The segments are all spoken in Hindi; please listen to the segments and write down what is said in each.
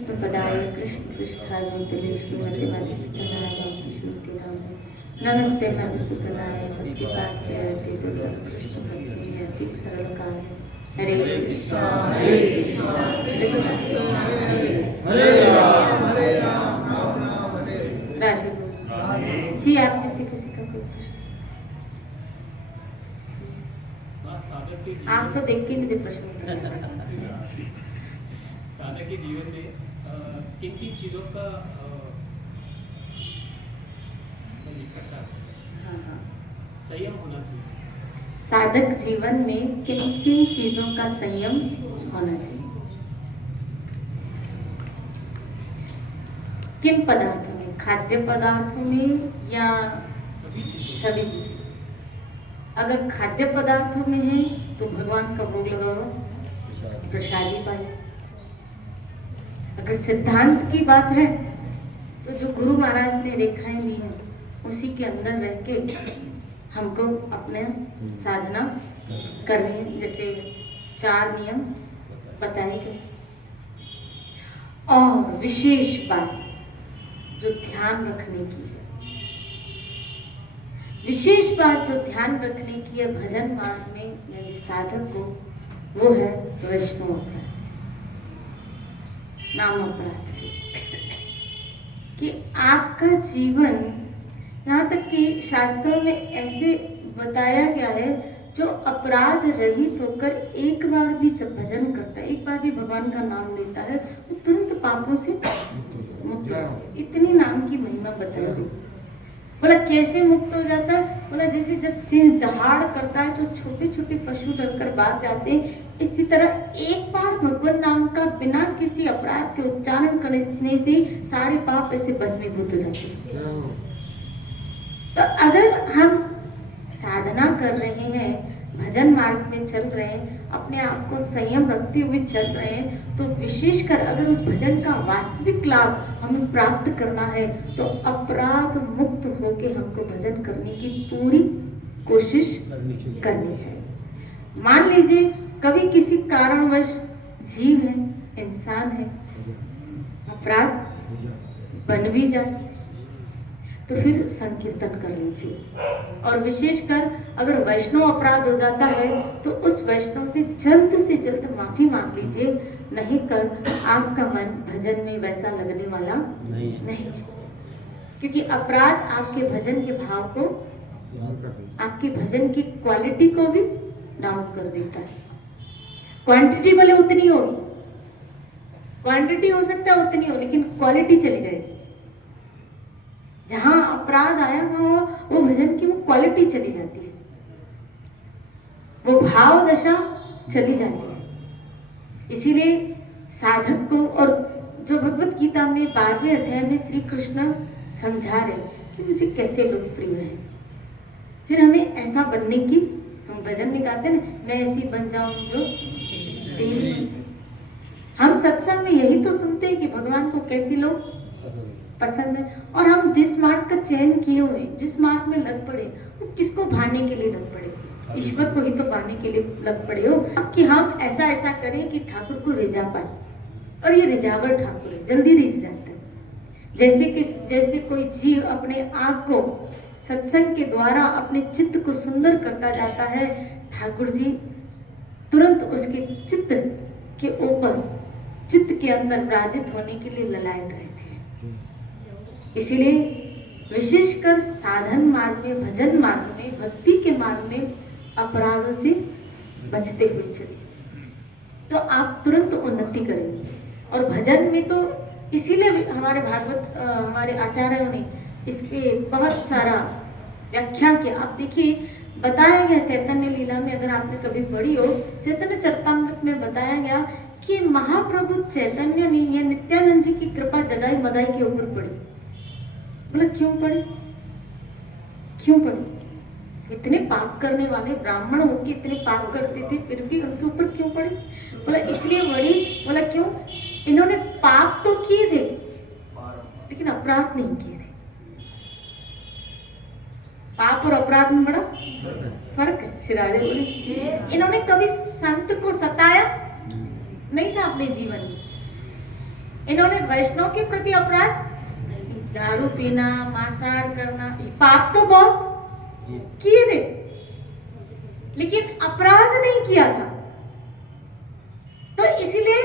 पदाय कृष्ण पृष्ठाय भूतले श्रीमती मधुसूदनाय भक्ति नाम नमस्ते मधुसूदनाय भक्ति कात्यायते दुर्लभ कृष्ण भक्ति अति सरल काल हरे कृष्णा हरे राम राम राम हरे राधे बोल जी। आप में से किसी का कोई प्रश्न? आपको देख के मुझे प्रश्न होता है। साधक के जीवन में किन किन चीजों का संयम होना चाहिए? साधक जीवन में किन किन चीजों का संयम होना चाहिए? किन पदार्थों में? खाद्य पदार्थों में या सभी चीजें? अगर खाद्य पदार्थों में है तो भगवान का भोग लगाओ, प्रसादी पाए। अगर सिद्धांत की बात है तो जो गुरु महाराज ने रेखाएं दी हैं उसी के अंदर रह के हमको अपने साधना करनी है। जैसे 4 नियम बताए गए। और विशेष बात जो ध्यान रखने की है, विशेष बात जो ध्यान रखने की है भजन मार्ग में या जिस साधक को, वो है वैष्णव अपराध से, नाम अपराध से। कि आपका जीवन, यहाँ तक कि शास्त्रों में ऐसे बताया गया है, जो अपराध रहित होकर एक बार भी जब भजन करता है, एक बार भी भगवान का नाम लेता है, वो तुरंत पापों से मुक्त हो। इतनी नाम की महिमा बताई गई। बोला कैसे मुक्त हो जाता है? बोला जैसे जब सिंह दहाड़ करता है तो छोटे छोटे पशु डरकर भाग जाते हैं, इसी तरह एक बार भगवान नाम का बिना किसी अपराध के उच्चारण करने से सारे पाप ऐसे भस्मीभूत हो जाते हैं। तो अगर हम साधना कर रहे हैं, भजन मार्ग में चल रहे हैं, अपने आप को संयम रखते हुए चल रहे हैं, तो विशेषकर अगर उस भजन का वास्तविक लाभ हमें प्राप्त करना है तो अपराध मुक्त होके हमको भजन करने की पूरी कोशिश करनी चाहिए। मान लीजिए कभी किसी कारणवश जीव है, इंसान है, अपराध बन भी जाए तो फिर संकीर्तन कर लीजिए। और विशेषकर अगर वैष्णव अपराध हो जाता है तो उस वैष्णव से जल्द माफी मांग लीजिए, नहीं कर आपका मन भजन में वैसा लगने वाला नहीं है। क्योंकि अपराध आपके भजन के भाव को, आपके भजन की क्वालिटी को भी डाउन कर देता है। क्वांटिटी भले उतनी होगी, क्वांटिटी हो सकता है उतनी हो, लेकिन क्वालिटी चली जाएगी। जहां अपराध आया वो भजन की वो क्वालिटी चली जाती है, वो भाव दशा चली जाती है। इसीलिए साधक को, और जो भगवत गीता में 12वें अध्याय में श्री कृष्ण समझा रहे कि मुझे कैसे लोकप्रिय है, फिर हमें ऐसा बनने की, हम भजन में गाते हैं ना, मैं ऐसी बन जाऊं जो तेरी। हम सत्संग में यही तो सुनते हैं कि भगवान को कैसे लोग पसंद है, और हम जिस मार्ग का चयन किए हुए, जिस मार्ग में लग पड़े, वो किसको भाने के लिए लग पड़े? ईश्वर को ही तो पाने के लिए लग पड़े हो कि हम ऐसा ऐसा करें कि ठाकुर को रिझा पाए। और ये रिझावर ठाकुर है, जल्दी रिझ जाता है। जैसे कोई जीव अपने आप को सत्संग के द्वारा अपने चित्त को सुंदर करता जाता है, ठाकुर जी तुरंत उसके चित्त के ऊपर, चित्त के अंदर विराजित होने के लिए ललायत रहते हैं। इसीलिए विशेषकर साधन मार्ग में, भजन मार्ग में, भक्ति के मार्ग में अपराधों से बचते हुए चलिए, तो आप तुरंत उन्नति करेंगे। और भजन में तो इसीलिए हमारे हमारे आचार्यों ने इसके बहुत सारा व्याख्या किया। आप देखिए बताया गया चैतन्य लीला में, अगर आपने कभी पढ़ी हो, चैतन्य चरितामृत में बताया गया कि महाप्रभु चैतन्य ने यह नित्यानंद जी की कृपा जगाई मदाई के ऊपर पड़ी। बोला क्यों पड़ी? क्यों पड़ी? इतने पाप करने वाले ब्राह्मण होके इतने पाप करते थे, फिर भी उनके ऊपर क्यों पड़ी? बोला इसलिए बड़ी। बोला क्यों? इन्होंने पाप तो किए थे लेकिन अपराध नहीं किए थे। पाप और अपराध में बड़ा फर्क है। शिराजे बोले इन्होंने कभी संत को सताया नहीं था अपने जीवन में, इन्होंने वैष्णव के प्रति अपराध, दारू पीना, मांसाहार करना, पाप तो बहुत किए थे, लेकिन अपराध नहीं किया था। तो इसीलिए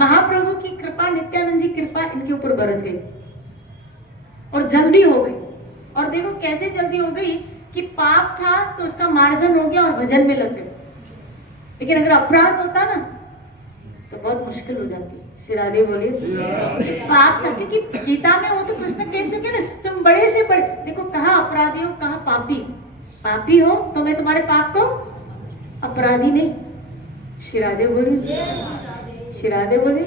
महाप्रभु की कृपा, नित्यानंद जी की कृपा इनके ऊपर बरस गई और जल्दी हो गई। और देखो कैसे जल्दी हो गई कि पाप था तो उसका मार्जन हो गया और भजन में लग गए। लेकिन अगर अपराध होता ना तो बहुत मुश्किल हो जाती। श्री राधे बोलिए। पाप था, क्योंकि गीता में वो तो कृष्ण कह चुके ना, तुम बड़े से बड़े, देखो कहाँ अपराधी हो कहाँ पापी। पापी हो तो मैं तुम्हारे पाप को अपराधी नहीं। श्री राधे बोलिए। श्री राधे बोलिए।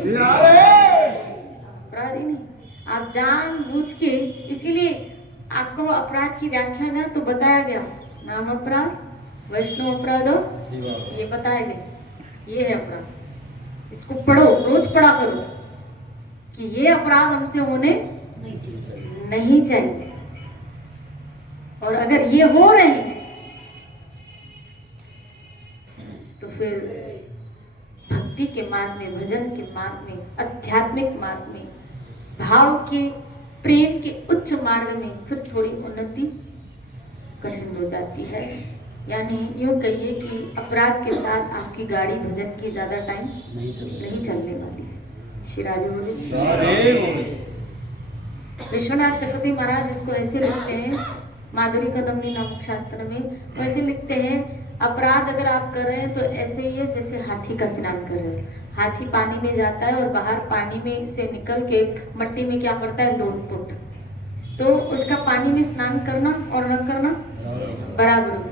अपराधी नहीं। आप जानबूझ के, इसीलिए आपको अपराध की व्याख्या ना तो बताया गया, नाम अपराध, वैष्णव अपराध, ये बताया गया, ये है अपराध। इसको पढ़ो, रोज पढ़ा करो कि ये अपराध हमसे होने नहीं चाहिए। और अगर ये हो रहे हैं तो फिर भक्ति के मार्ग में, भजन के मार्ग में, आध्यात्मिक मार्ग में, भाव के, प्रेम के उच्च मार्ग में फिर थोड़ी उन्नति कठिन हो जाती है। यानी यूं कहिए कि अपराध के साथ आपकी गाड़ी भजन की ज्यादा टाइम नहीं चलने वाली है। श्री राधे बोलिए। विश्वनाथ चक्रवर्ती महाराज इसको ऐसे लिखते हैं, माधुरी कदम्बनी नामक शास्त्र में वैसे लिखते हैं, अपराध अगर आप कर रहे हैं तो ऐसे ही है जैसे हाथी का स्नान कर रहे हो। हाथी पानी में जाता है और बाहर पानी में से निकल के मट्टी में क्या करता है, लोटपोट। तो उसका पानी में स्नान करना और न करना बराबर होता है।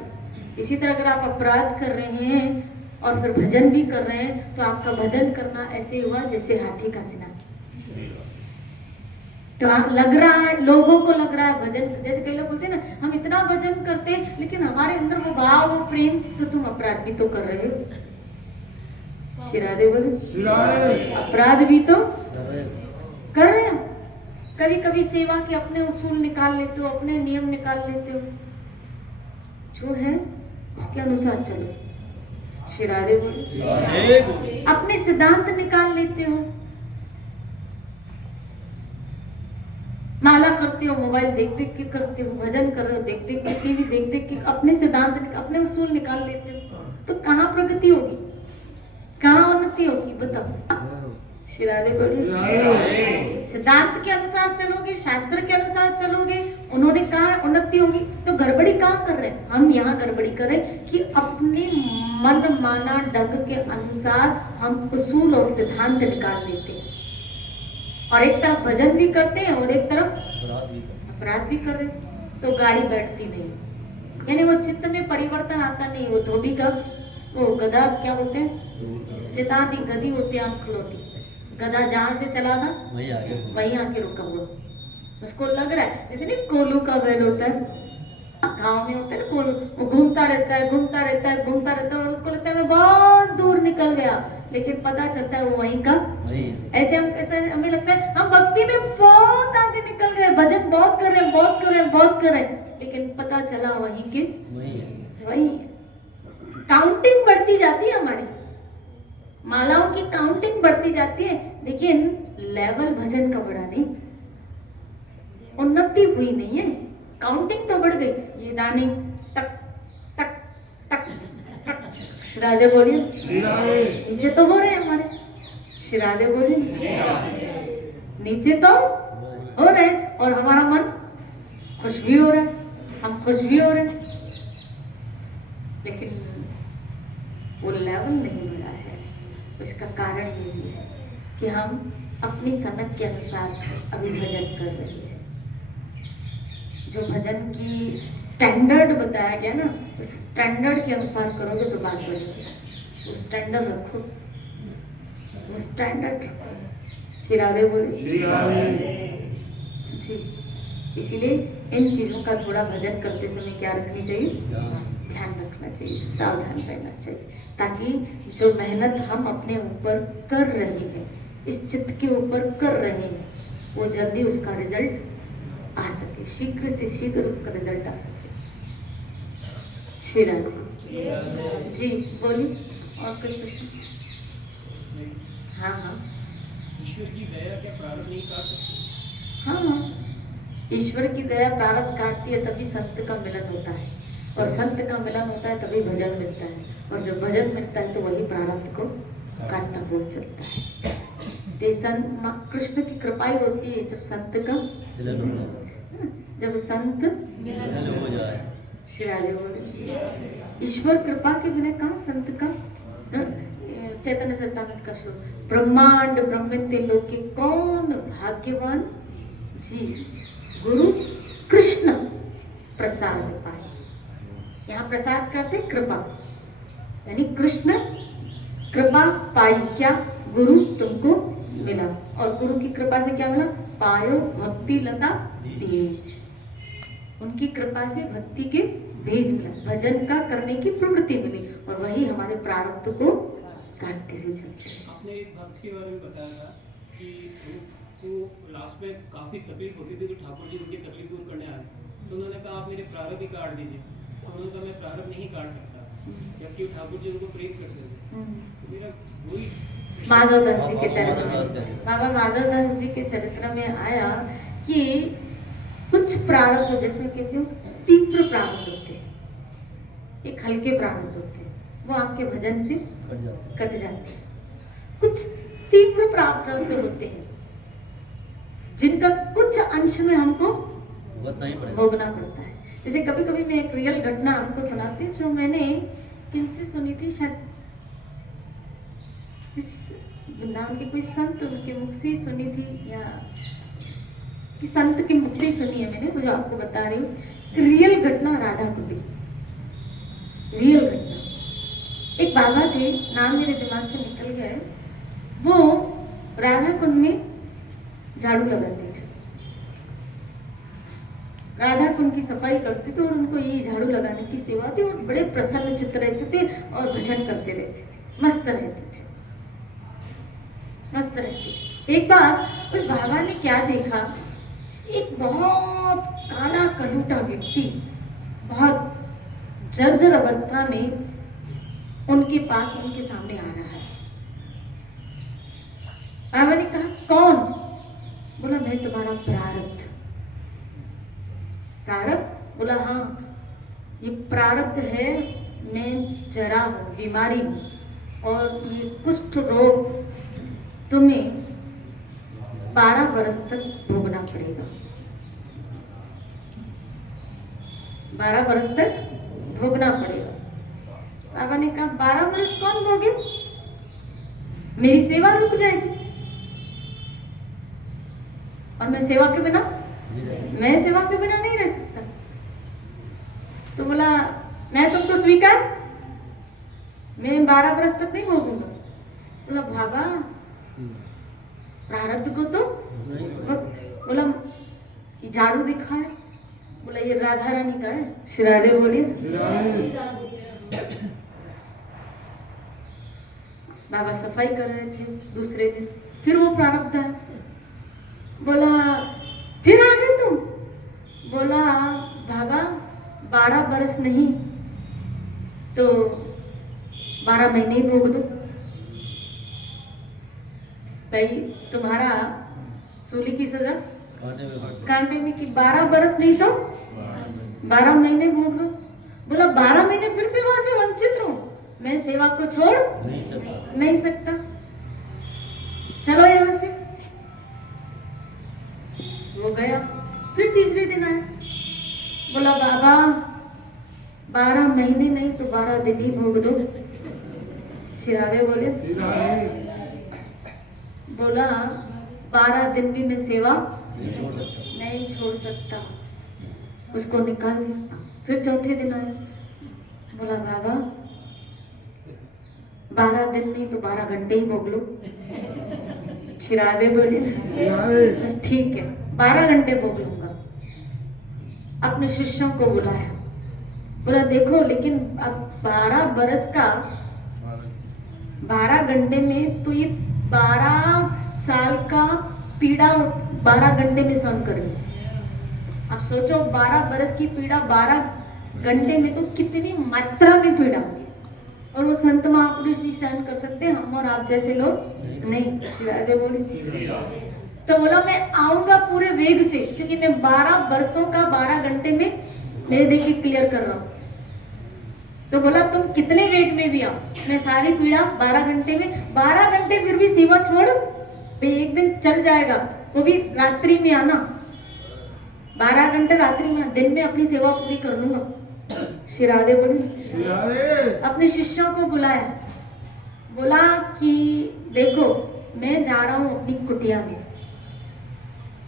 इसी तरह अगर आप अपराध कर रहे हैं और फिर भजन भी कर रहे हैं तो आपका भजन करना ऐसे हुआ जैसे हाथी का स्नान। तो लग रहा है, लोगों को लग रहा है भजन, जैसे कई लोग बोलते हैं ना, हम इतना भजन करते हैं लेकिन हमारे अंदर वो भाव, वो प्रेम, तो तुम अपराध भी तो कर रहे हो। श्री राधे बोले। अपराध भी तो कर रहे हो। कभी कभी सेवा के अपने उसूल निकाल लेते हो, अपने नियम निकाल लेते हो, जो है उसके अनुसार चलो। श्री राधे बोले। अपने सिद्धांत निकाल लेते हो, माला करते हो, मोबाइल देख देख के करते हो, भजन कर रहे हो देख देख के, टीवी देख देख के, अपने सिद्धांत, अपने उसूल निकाल लेते हो, तो कहाँ प्रगति होगी, कहाँ उन्नति होगी, बताओ। श्री राधे बोलिए। सिद्धांत के अनुसार चलोगे, शास्त्र के अनुसार चलोगे, उन्होंने कहा उन्नति होगी, तो गड़बड़ी कहाँ कर रहे हैं हम? यहाँ गड़बड़ी कर रहे हैं कि अपने मन माना ढंग के अनुसार हम उसूल और सिद्धांत निकाल लेते हैं, और एक तरफ भजन भी करते हैं और एक तरफ अपराध भी कर रहे हैं, तो गाड़ी बैठती नहीं। यानी वो चित्त में परिवर्तन आता नहीं। वो धोबी का वो गधा क्या बोलते हैं, चिताती गधी होती आंख खुलती। गधा जहाँ से चला था वहीं आके रुका हुआ। उसको लग रहा है जैसे नहीं कोलू का बैल होता है, गांव में होता है ना कोलू, वो घूमता रहता है, घूमता रहता है, घूमता रहता है, और उसको लगता है मैं बहुत दूर निकल गया, लेकिन पता चलता है वो वहीं का। ऐसे हमें लगता है हम भक्ति में बहुत आगे निकल गए, भजन बहुत कर रहे हैं, बहुत कर रहे हैं, बहुत कर रहे हैं, लेकिन पता चला वहीं के वही। काउंटिंग बढ़ती जाती है, हमारी मालाओं की काउंटिंग बढ़ती जाती है, लेकिन लेवल भजन का बढ़ा नहीं, उन्नति हुई नहीं है। काउंटिंग तो बढ़ गई, ये दाने टक टक टक टक। श्री राधे बोलिए। नीचे तो हो रहे हैं हमारे। श्री राधे बोलिए। नीचे तो हो रहे हैं और हमारा मन खुश भी हो रहा है, हम खुश भी हो रहे हैं, लेकिन वो लेवल नहीं मिला है। इसका कारण ये भी है कि हम अपनी सनक के अनुसार अभी भजन कर रहे हैं। जो भजन की स्टैंडर्ड बताया गया ना, उस स्टैंडर्ड के अनुसार करोगे तो बात बनेगी। वो स्टैंडर्ड रखो, वो स्टैंडर्ड रखो। श्री राधे बोले जी। इसीलिए इन चीज़ों का थोड़ा भजन करते समय क्या रखनी चाहिए, ध्यान रखना चाहिए, सावधान रहना चाहिए, ताकि जो मेहनत हम अपने ऊपर कर रहे हैं, इस चित्त के ऊपर कर रहे हैं, वो जल्दी उसका रिजल्ट आ सके, शीघ्र से शीघ्र उसका रिजल्ट आ सके। श्री राधे जी बोलिए। और कोई प्रश्न? हाँ हाँ ईश्वर की दया क्या प्रारब्ध नहीं काट सकती? हाँ, ईश्वर की दया प्रारब्ध काटती है तभी संत का मिलन होता है, और संत का मिलन होता है तभी भजन मिलता है, और जब भजन मिलता है तो वही प्रारब्ध को काटता हुआ चलता है। ते संत कृष्ण की कृपा ही होती है जब संत का जब संत हो जाए। श्री राधे बोले, ईश्वर कृपा के बिना कहाँ संत का चैतन्य चरितामृत का श्लोक, ब्रह्मांड ब्रह्मत्य लोके कौन भाग्यवान जी गुरु कृष्ण प्रसाद पाए। यहाँ प्रसाद करते कृपा, यानी कृष्ण कृपा पाई, क्या गुरु तुमको मिला, और गुरु की कृपा से क्या मिला, पायो भक्ति लता बीज, उनकी कृपा से भक्ति के बीज मिला, भजन का करने की प्रवृत्ति मिली, और वही हमारे प्रारब्ध को काटते हुए चलते हैं। आपने एक भक्त के बारे में बताया था कि उनको लास्ट में काफ़ी तकलीफ होती थी, तो ठाकुर जी उनकी तकलीफ दूर करने आए, तो उन्होंने कहा आप मेरे प्रारब्ध ही काट दीजिए, तो उन्होंने कहा मैं प्रारब्ध नहीं काट सकता, जबकि ठाकुर जी उनको प्रेम करते थे। तो मेरा वही माधव दास जी के चरित्र में, बाबा माधव दास जी के चरित्र में आया कि कुछ प्रारब्ध, जैसे कहते हो तीव्र प्रारब्ध होते हैं, एक हल्के प्रारब्ध होते हैं, वो आपके भजन से कट जाते हैं। कुछ तीव्र प्रारब्ध होते हैं जिनका कुछ अंश में हमको भोगना पड़ता है। जैसे कभी कभी मैं एक रियल घटना आपको सुनाती हूँ, जो मैंने किनसे सुनी थी, शायद इस वृंदावन के कोई संत उनके मुख से ही सुनी थी, या कि संत के मुख से ही सुनी है मैंने, मुझे आपको बता रही हूँ। रियल घटना राधा कुंडी, रियल घटना। एक बाबा थे, नाम मेरे दिमाग से निकल गया है, वो राधा कुंड में झाड़ू लगाते थे, राधा कुंड की सफाई करते थे, और उनको ये झाड़ू लगाने की सेवा थी, और बड़े प्रसन्न चित्त रहते थे और भजन करते रहते थे, मस्त रहते थे, मस्त रहते। एक बार उस बाबा ने क्या देखा, एक बहुत काला कलूटा व्यक्ति बहुत जर्जर अवस्था में उनके पास, उनके सामने आ रहा है। बाबा ने कहा कौन? बोला मैं तुम्हारा प्रारब्ध। प्रारब्ध? बोला हाँ, ये प्रारब्ध है, मैं जरा हूँ, बीमारी हूँ, और ये कुष्ठ रोग तुम्हें 12 बरस तक भोगना पड़ेगा, 12 बरस तक भोगना पड़ेगा। बाबा ने कहा 12 बरस कौन भोगे, मेरी सेवा रुक जाएगी, और मैं सेवा के बिना नहीं रह सकता। तो बोला मैं तुमको स्वीकार, मैं 12 बरस तक नहीं भोगूंगा। बोला बाबा प्रारब्ध को तो, बोला ये झाड़ू दिखा है, बोला ये राधा रानी का है, श्री राधे बोलिए। बाबा सफाई कर रहे थे, दूसरे दिन फिर वो प्रारब्ध है। बोला फिर आ गए तुम? बोला बाबा 12 बरस नहीं तो 12 महीने ही भोग दो। भाई तुम्हारा सूली की सजा कांटे में की, 12 बरस नहीं तो 12 महीने भोग दो। बोला 12 महीने फिर से वहां से वंचित रहूं, मैं सेवा को छोड़ नहीं सकता, चलो यहाँ से। वो गया, फिर तीसरे दिन आया, बोला बाबा 12 महीने नहीं तो 12 दिन ही भोग दो। शिरावे बोले, बोला 12 दिन भी मैं सेवा नहीं छोड़ सकता, उसको निकाल दिया। फिर चौथे दिन आया, बोला बाबा 12 दिन नहीं तो 12 घंटे ही भोग लो। शिरावे बोले ठीक है 12 घंटे भोग लूंगा। अपने शिष्यों को बुलाया, बोला देखो लेकिन अब 12 बरस का 12 घंटे में तो ये 12 साल का पीड़ा 12 घंटे में सहन करेंगे। अब सोचो 12 बरस की पीड़ा 12 घंटे में तो कितनी मात्रा में पीड़ा होगी, और वो संत महापुरुष ही सहन कर सकते हैं, हम हम और आप जैसे लोग नहीं। श्री राधे बोली। तो बोला मैं आऊंगा पूरे वेग से, क्योंकि मैं 12 वर्षों का 12 घंटे में मेरे देखिए क्लियर कर रहा हूँ। तो बोला तुम कितने वेग में भी आओ, मैं सारी पीड़ा 12 घंटे में, 12 घंटे फिर भी सेवा छोड़, भाई एक दिन चल जाएगा, वो भी रात्रि में आना, 12 घंटे रात्रि में, दिन में अपनी सेवा पूरी कर लूंगा। श्री राधे बोली। अपने शिष्यों को बुलाया, बोला कि देखो मैं जा रहा हूँ अपनी कुटिया में,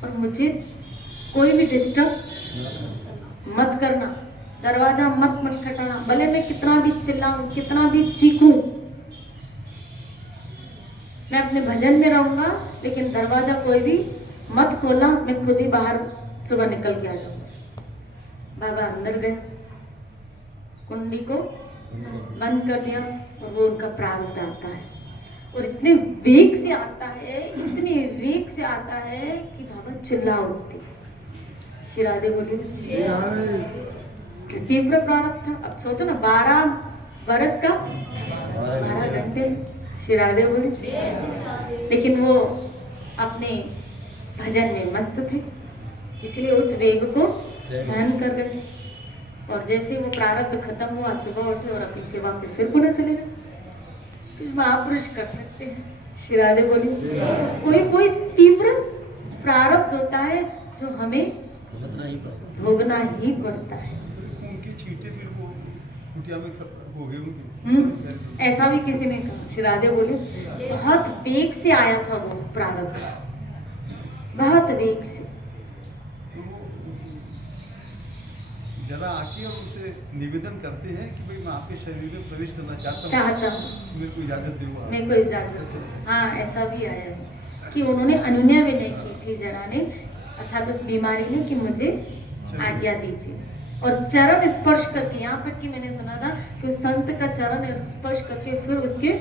और मुझे कोई भी डिस्टर्ब मत करना, दरवाजा मत खटाना, भले मैं कितना भी चिल्लाऊं, कितना भी चीखूं, मैं अपने भजन में रहूंगा, लेकिन दरवाजा कोई भी मत खोलना, मैं खुद ही बाहर सुबह निकल के आ जाऊंगा। बाबा अंदर गए, कुंडी को बंद कर दिया, और वो उनका प्रारब्ध आता है, और इतने वेग से आता है, इतने वेग से आता है कि बाबा चिल्ला उठते। श्री राधे बोली। तीव्र प्रारब्ध था। अब सोचो ना, 12 बरस का 12 घंटे। श्री राधे बोली। लेकिन वो अपने भजन में मस्त थे, इसलिए उस वेग को सहन कर गए, और जैसे वो प्रारब्ध खत्म हुआ, सुबह उठे और अपनी सेवा पे फिर पुनः चले गए। तो महापुरुष कर सकते हैं। श्री राधे बोली। कोई कोई तीव्र प्रारब्ध होता है जो हमें भोगना ही पड़ता है। उनकी चींटे फिर वो कुटिया में हो गए उनकी। ऐसा भी किसी ने कहा। श्री राधे बोले बहुत वेग से आया था वो प्रारब्ध, बहुत वेग से। जरा आके और उसे निवेदन करते हैं कि भाई मैं आपके शरीर में प्रवेश करना चाहता हूँ, मेरे को इजाजत दो। मेरे को इजाजत। हाँ, ऐसा भी आया है कि उन्होंने अनुज्ञा भी नहीं की थी जरा ने, अर्थात उस बीमारी ने, कि मुझे आज्ञा दीजिए, और चरण स्पर्श करके, यहाँ तक कि मैंने सुना था कि उस संत का चरण स्पर्श करके फिर उसके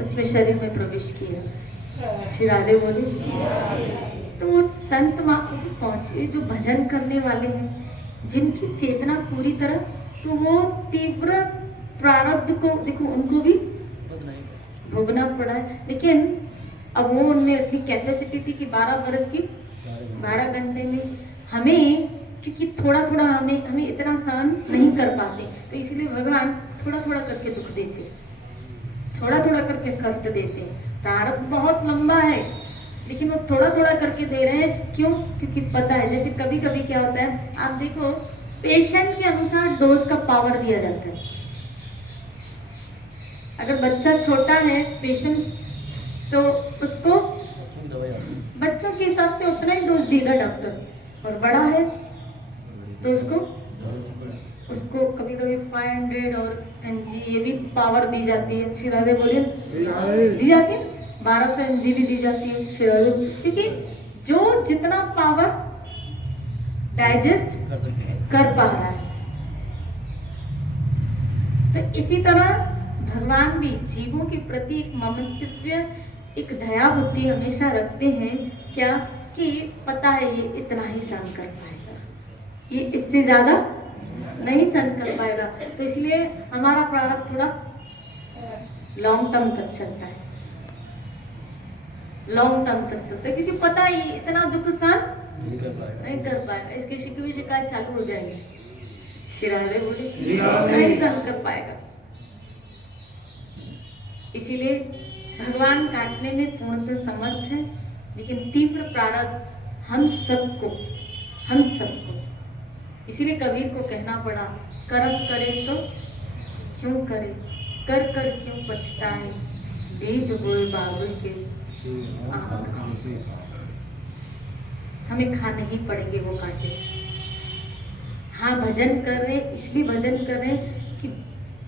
उसमें शरीर में प्रवेश किया। श्री राधे बोली। तो वो संत महापुरुष पहुंचे जो भजन करने वाले हैं, जिनकी चेतना पूरी तरह, तो वो तीव्र प्रारब्ध को देखो उनको भी भोगना पड़ा है। लेकिन अब वो उनमें इतनी कैपेसिटी थी कि 12 बरस की 12 घंटे में, हमें क्योंकि थोड़ा थोड़ा हमें इतना सहन नहीं कर पाते, तो इसलिए भगवान थोड़ा थोड़ा करके दुख देते, थोड़ा थोड़ा करके कष्ट देते। प्रारब्ध बहुत लंबा है, लेकिन वो थोड़ा थोड़ा करके दे रहे हैं। क्यों? क्योंकि पता है, जैसे कभी कभी क्या होता है, आप देखो पेशेंट के अनुसार डोज का पावर दिया जाता है। अगर बच्चा छोटा है पेशेंट, तो उसको बच्चों के हिसाब से उतना ही डोज देगा डॉक्टर, और बड़ा है तो उसको कभी कभी 500 और mg ये भी पावर दी जाती है। श्री राधे बोलिए। दी जाती है, 1200 mg भी दी जाती है। श्री राधे, क्योंकि जो जितना पावर डाइजेस्ट कर पा रहा है। तो इसी तरह भगवान भी जीवों के प्रति एक ममत्व, एक दया बुद्धि हमेशा रखते हैं। क्या? कि पता है ये इतना ही सहन कर पाएगा, ये इससे ज्यादा नहीं सहन कर पाएगा, तो इसलिए हमारा प्रारब्ध थोड़ा लॉन्ग टर्म तक चलता है, लॉन्ग टर्म तक चलता है, क्योंकि पता है ये इतना दुख सहन नहीं कर पाएगा, इसकी शिकवी शिकायत चालू हो जाएगी। श्री राधे बोली, नहीं सहन कर पाएगा। इसीलिए भगवान काटने में पूर्णतः समर्थ है, लेकिन तीव्र प्रारब्ध हम सबको, इसीलिए कबीर को कहना पड़ा, कर्म करे तो क्यों करे, कर कर क्यों पछताए, बीज बोए बाबुल के हमें खाने ही पड़ेंगे वो कांटे। हाँ, भजन कर रहे, इसलिए भजन कर रहे कि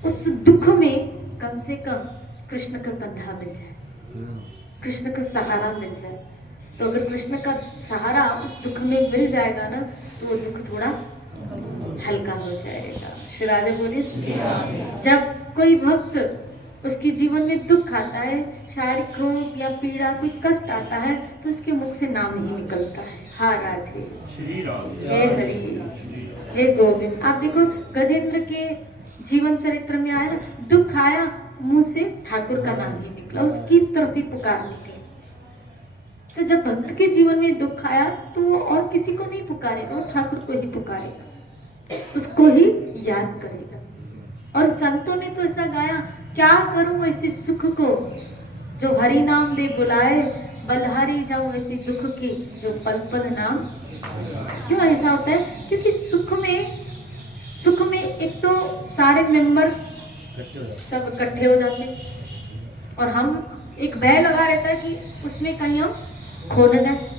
उस दुख में कम से कम कृष्ण का कंधा मिल जाए, कृष्ण का सहारा मिल जाए। तो अगर कृष्ण का सहारा उस दुख में मिल जाएगा ना, तो वो दुख थोड़ा हल्का हो जाएगा। श्री राधे बोलिए। जब कोई भक्त उसके जीवन में दुख आता है, शारीरिक रोग या पीड़ा, कोई कष्ट आता है, तो उसके मुख से नाम ही निकलता है, हा राधे, हे हरि, हे गोविंद। आप देखो गजेंद्र के जीवन चरित्र में आया, दुख आया मुंह से ठाकुर का नाम ही निकला, उसकी तरफ ही पुकार निकली। तो जब भक्त के जीवन में दुख आया तो वो और किसी को नहीं पुकारेगा, वो ठाकुर को ही पुकारेगा, उसको ही याद करेगा। और संतों ने तो ऐसा गाया, क्या करूं ऐसे सुख को जो हरि नाम दे बुलाए, बलहारी जाऊं ऐसी दुख की जो पल पल नाम। क्यों ऐसा होता है? क्योंकि सुख में एक तो सारे मेंबर सब इकट्ठे हो जाते हैं और हम एक भय लगा रहता है कि उसमें कहीं हम खो न जाए।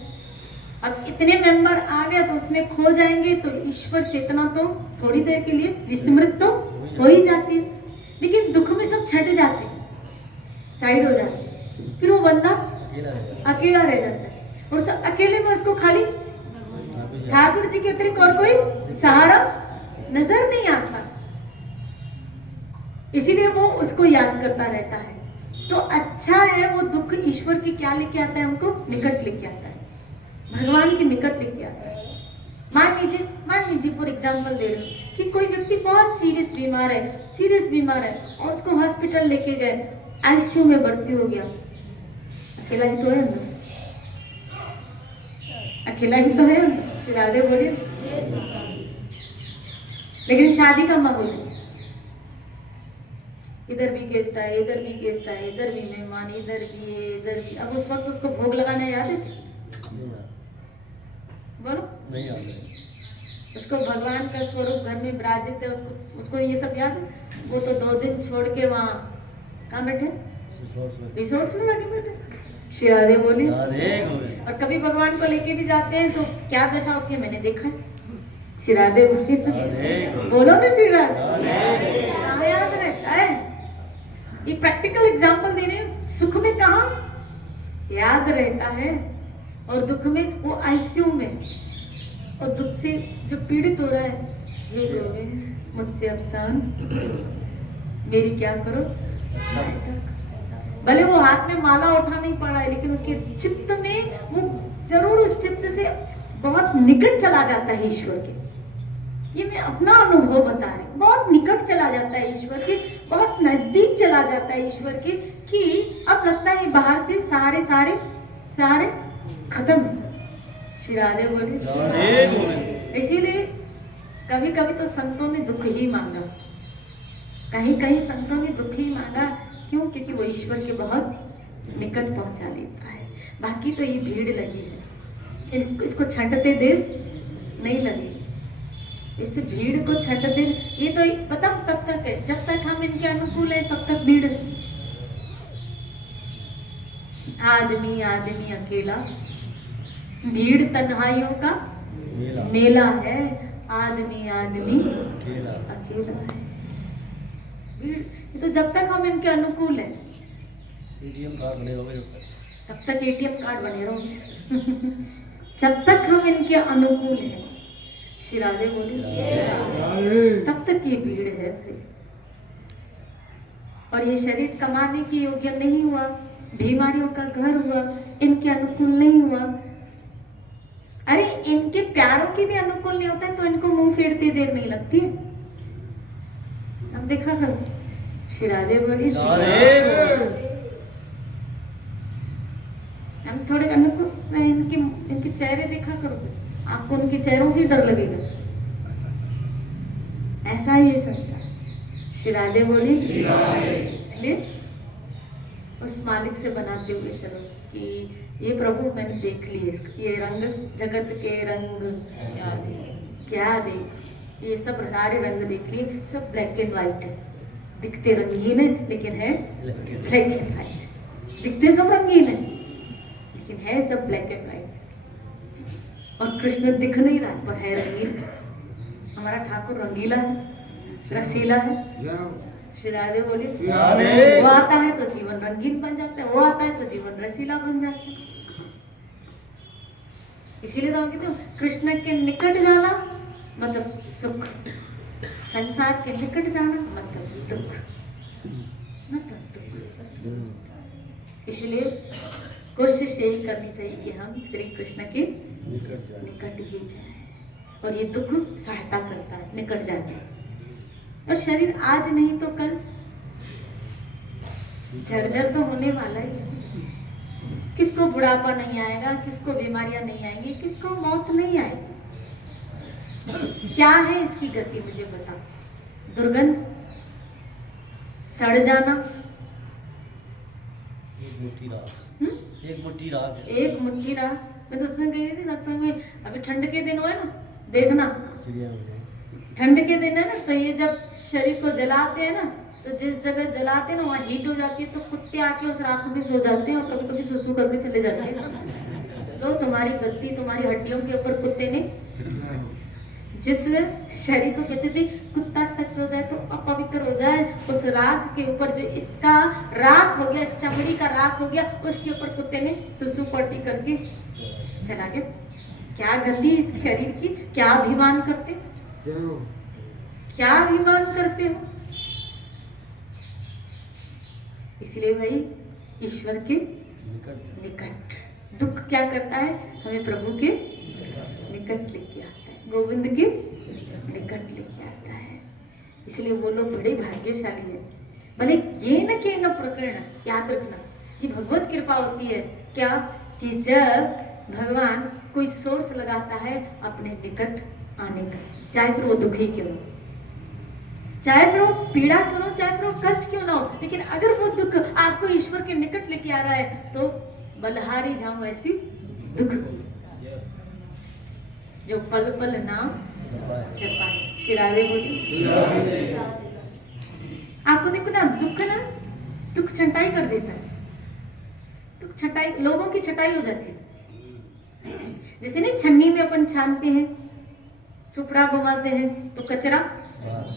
अब इतने मेंबर आ गया तो उसमें खो जाएंगे तो ईश्वर चेतना तो थोड़ी देर के लिए विस्मृत तो हो ही जाती है, लेकिन दुख में सब छट जाते हैं, साइड हो जाते हैं, फिर वो बंदा अकेला रह जाता है और उस अकेले में उसको खाली ठाकुर जी के अतिरिक्त और कोई सहारा नजर नहीं आता, इसीलिए वो उसको याद करता रहता है। तो अच्छा है वो दुख ईश्वर की क्या लेके आता है, हमको निकट लेके आता है, भगवान के निकट लेके आता है। मान लीजिए फॉर एग्जांपल दे रही हूँ कि कोई व्यक्ति बहुत सीरियस बीमार है और उसको हॉस्पिटल लेके गए, आईसीयू में भर्ती हो गया, अकेला ही तो है अंदर, अकेला ही तो है अंदर, श्री राधे बोलिए। लेकिन शादी का माहौल है, इधर भी गेस्ट आए, इधर भी गेस्ट आए, इधर भी मेहमान, इधर भी। अब उस वक्त उसको भोग लगाना याद है? बोलो नहीं याद है। उसको भगवान का स्वरूप घर में विराजित है, उसको ये सब याद है? वो तो 2 दिन छोड़ के वहाँ कहाँ बैठे, रिसोर्ट्स में जाके बैठे। श्री राधे बोली। और कभी भगवान को लेके भी जाते हैं तो क्या दशा होती है, मैंने देखा है। श्री राधे बोली, बोलो ना श्री राधे, कहाँ याद रहता है? ये प्रैक्टिकल एग्जाम्पल दे रहे हैं, सुख में कहाँ याद रहता है और दुख में वो आईसीयू में, और दुख से जो पीड़ित हो रहा है, हे गोविंद मुझसे अब सहन, मेरी क्या करो सहायता। भले वो हाथ में माला उठा नहीं पड़ा है, लेकिन उसके चित्त में वो जरूर उस चित्त से बहुत निकट चला जाता है ईश्वर के। ये मैं अपना अनुभव बता रही हूँ, बहुत निकट चला जाता है ईश्वर के, बहुत नजदीक चला जाता है ईश्वर के, कि अब लगता है बाहर से सहारे खत्म। श्री राधे बोले। इसीलिए कभी कभी तो संतों ने दुख ही मांगा, कहीं संतों ने दुख ही मांगा। क्यों? क्योंकि वो ईश्वर के बहुत निकट पहुंचा लेता है। बाकी तो ये भीड़ लगी है, इसको छंटते देर नहीं लगी, इस भीड़ को छंटते देर, ये तो पता तब तक है जब तक हम इनके अनुकूल है, तब तक भीड़। आदमी अकेला, भीड़ तन्हाइयों का मेला है, आदमी अकेला है। भीड़, ये तो जब तक हम इनके अनुकूल है एटीएम कार्ड बने रहोगे तब तक एटीएम कार्ड बने रहोगे जब तक हम इनके अनुकूल हैं। श्री राधे बोली, तब तक ये भीड़ है भाई। और ये शरीर कमाने के योग्य नहीं हुआ, बीमारियों का घर हुआ, इनके अनुकूल नहीं हुआ। अरे इनके प्यारों के भी अनुकूल नहीं होता है तो इनको मुंह फेरते देर नहीं लगती है। अब देखा करो, श्री राधे बोली, हम थोड़े अनुकूल, इनके चेहरे देखा करो, आपको उनके चेहरों से डर लगेगा। ऐसा ही ये संसार। श्री राधे बोली। इसलिए उस मालिक से बनाते हुए चलो कि ये प्रभु मैंने देख लिए, ये रंग जगत के रंग क्या देख, ये सब सारे रंग देख लिए, सब ब्लैक एंड व्हाइट है, दिखते रंगीन है लेकिन है ब्लैक एंड व्हाइट। दिखते सब रंगीन है लेकिन है सब ब्लैक एंड व्हाइट। और कृष्ण दिख नहीं रहा पर है रंगीन। हमारा ठाकुर रंगीला है, रसीला है। श्री राधे बोले, वो आता है तो जीवन रंगीन बन जाता है, वो आता है तो जीवन रसीला बन जाता है। इसीलिए तो हम कहते हैं कृष्ण के निकट जाना मतलब सुख, संसार के निकट जाना मतलब दुख, इसलिए कोशिश यही करनी चाहिए कि हम श्री कृष्ण के निकट ही जाएं। और ये दुख सहायता करता है निकट जाने। और शरीर आज नहीं तो कल जर्जर तो होने वाला ही है। किसको बुढ़ापा नहीं आएगा, किसको बीमारियां नहीं आएंगी, किसको मौत नहीं आएगी। क्या है इसकी गति मुझे बताओ? दुर्गंध, सड़ जाना, एक मुट्ठी राख, हम्म? एक मुट्ठी राख है। एक मुट्ठी राह। मैं तो उस दिन गई थी सत्संग में, अभी ठंड के दिन हुए ना, देखना चिड़िया हो जाएगी। ठंड के दिन है ना, तो ये जब शरीर को जलाते हैं ना, तो जिस जगह जलाते हैं ना वहाँ हीट हो जाती है, तो कुत्ते आके उस राख में सो जाते हैं और कभी कभी सुसु करके चले जाते हैं। तो तुम्हारी गलती, तुम्हारी हड्डियों के ऊपर कुत्ते ने, जिस शरीर को कहते थे कुत्ता टच हो जाए तो अपवित्र हो जाए, उस राख के ऊपर जो इसका राख हो गया, इस चमड़ी का राख हो गया, उसके ऊपर कुत्ते ने सुसु पट्टी करके चला गया। क्या गति इस शरीर की, क्या अभिमान करते, क्या अभिमान करते हो। इसलिए भाई ईश्वर के निकट, दुख क्या करता है, हमें प्रभु के निकट लेके आता है, गोविंद के निकट लेके आता है। इसलिए वो लोग बड़े भाग्यशाली है। भले ये न के न प्रकरण, याद रखना कि भगवत कृपा होती है क्या, कि जब भगवान कोई सोर्स लगाता है अपने निकट आने का, चाहे फिर वो दुखी क्यों हो, चाहे फिर वो पीड़ा क्यों ना हो, चाहे फिर वो कष्ट क्यों ना हो, लेकिन अगर वो दुख आपको ईश्वर के निकट लेके आ रहा है तो बलहारी जाऊं ऐसी दुख की, जो पल पल नाम जपाए। शिरारे बोली। आपको देखो ना, दुख छंटाई कर देता है। दुख छटाई, लोगों की छटाई हो जाती है। जैसे नहीं छन्नी में अपन छानते हैं, सुपड़ा घुमाते हैं तो कचरा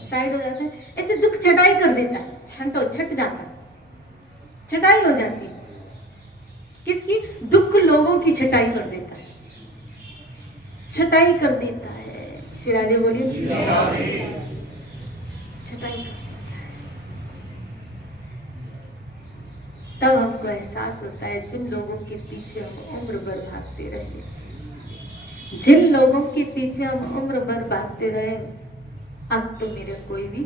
साइड हो जाता है, ऐसे दुख छटाई कर देता है, छट जाता है, छटाई हो जाती है। किसकी? दुख लोगों की छटाई कर देता है, छटाई कर देता है। श्री राधे बोलिए, छटाई कर देता है। तब हमको एहसास होता है जिन लोगों के पीछे हम उम्र भर भागते रहे, जिन लोगों के पीछे हम उम्र भर भागते रहे, अब तो मेरा कोई भी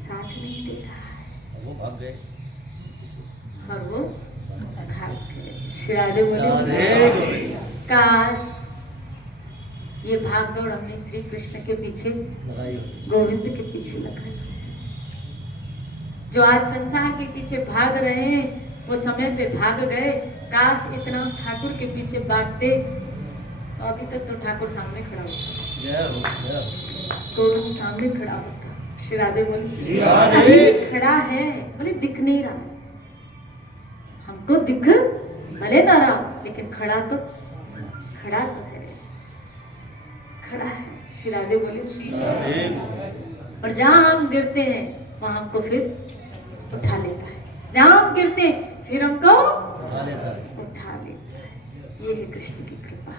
साथ नहीं दे रहा है, वो भाग गए और वो भाग गए। श्री राधे बोले, काश ये भाग दौड़ हमने श्री कृष्ण के पीछे, लगाई होती। गोविंद के पीछे लगाई। जो आज संसार के पीछे भाग रहे हैं वो समय पे भाग गए। काश इतना ठाकुर के पीछे भागते तो अभी तक तो ठाकुर सामने खड़ा होता, जय हो, जय हो। गोविंद सामने खड़ा होता। श्री राधे बोले, श्री राधे। अभी भी खड़ा है, भले दिख नहीं रहा है हमको, दिख भले ना रहा, लेकिन खड़ा तो है, खड़ा है। श्री राधे बोले, और जहां हम गिरते हैं वहां हमको फिर उठा लेता है, जहां हम गिरते हैं फिर हमको उठा लेता है। ये है कृष्ण की कृपा।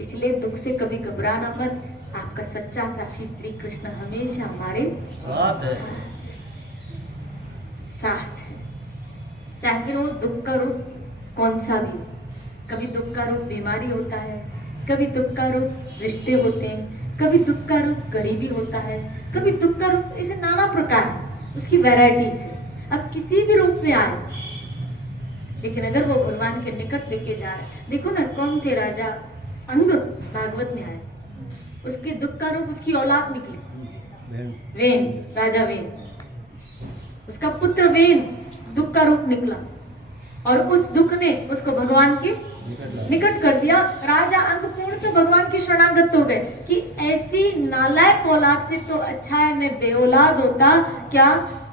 इसलिए दुख से कभी घबराना मत, आपका सच्चा साथी श्री कृष्ण हमेशा हमारे साथ है, साथ है। चाहे फिर वो दुख का रूप कौन सा भी, कभी दुख का रूप बीमारी होता है, कभी दुख का रूप रिश्ते होते हैं, कभी दुख का रूप गरीबी होता है, कभी दुख का रूप, इसे नाना प्रकार है, उसकी वैरायटीज है। अब किसी भी रूप में आए, लेकिन अगर वो भगवान के निकट लेके जा रहे, देखो ना कौन थे राजा अंग, भागवत में आए, उसके दुख का रूप उसकी औलाद निकली, वेन, राजा वेन, उसका पुत्र वेन दुख का रूप निकला, और उस दुख ने उसको भगवान के निकट कर दिया। राजा अंग पूर्णतः भगवान की शरणागत हो गए कि ऐसी नालायक औलाद से तो अच्छा है मैं बेऔलाद होता, क्या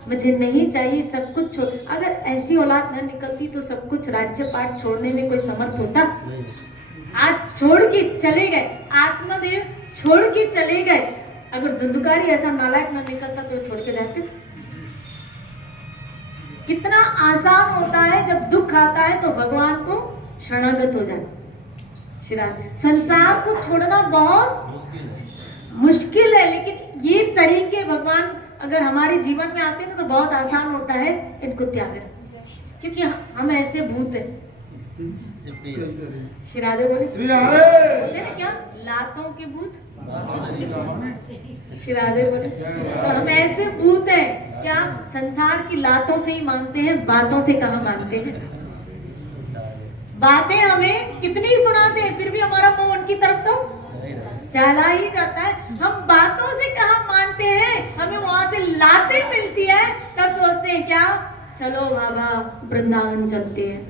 मुझे नहीं चाहिए सब कुछ छोड़। अगर ऐसी औलाद न निकलती तो सब कुछ राज्य पाठ छोड़ने में कोई समर्थ होता? आज छोड़ के चले गए, आत्मदेव छोड़ के चले गए, अगर धुंधकारी ऐसा नालायक न निकलता तो छोड़ के जाते। कितना आसान होता है जब दुख आता है तो भगवान को शरणागत हो जाए। संसार को छोड़ना बहुत मुश्किल है, लेकिन ये तरीके भगवान अगर हमारे जीवन में आते हैं तो बहुत आसान होता है इनको त्याग करना, क्योंकि हम ऐसे भूत हैं। श्री राधे बोले, बोलते ना क्या, लातों के भूत। श्री राधे बोले, तो हम ऐसे भूत हैं कि क्या संसार की लातों से ही मानते हैं, बातों से कहाँ मानते हैं। बातें हमें कितनी सुनाते हैं, फिर भी हमारा मुंह उनकी तरफ तो चला ही जाता है। हम बातों से कहाँ मानते हैं, हमें वहां से लातें मिलती है, तब सोचते हैं क्या, चलो बाबा वृंदावन चलते हैं।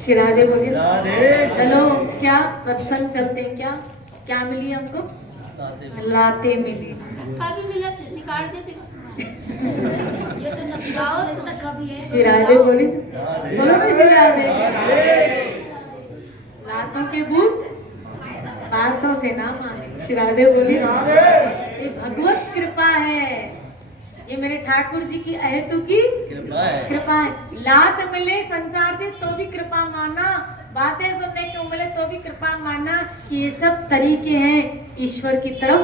श्री राधे बोलिए, राधे। चलो क्या सत्संग चलते हैं, क्या क्या मिली हमको, लाते मिली। कभी मिला निकाल देते ये तो नस्गाओ तक कभी है। श्री राधे बोली, बोलो ना श्री राधे। लातों के भूत बातों से ना माने। श्री राधे बोली, ये भगवत कृपा है, ये मेरे ठाकुर जी की अहेतु की कृपा है। लात मिले संसार से तो भी कृपा मानना, बातें सुनने को मिले तो भी कृपा मानना कि ये सब तरीके हैं ईश्वर की तरफ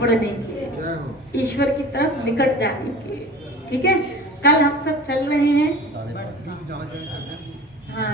बढ़ने के, ईश्वर की तरफ निकट जाने के। ठीक है, कल हम सब चल रहे हैं। हाँ,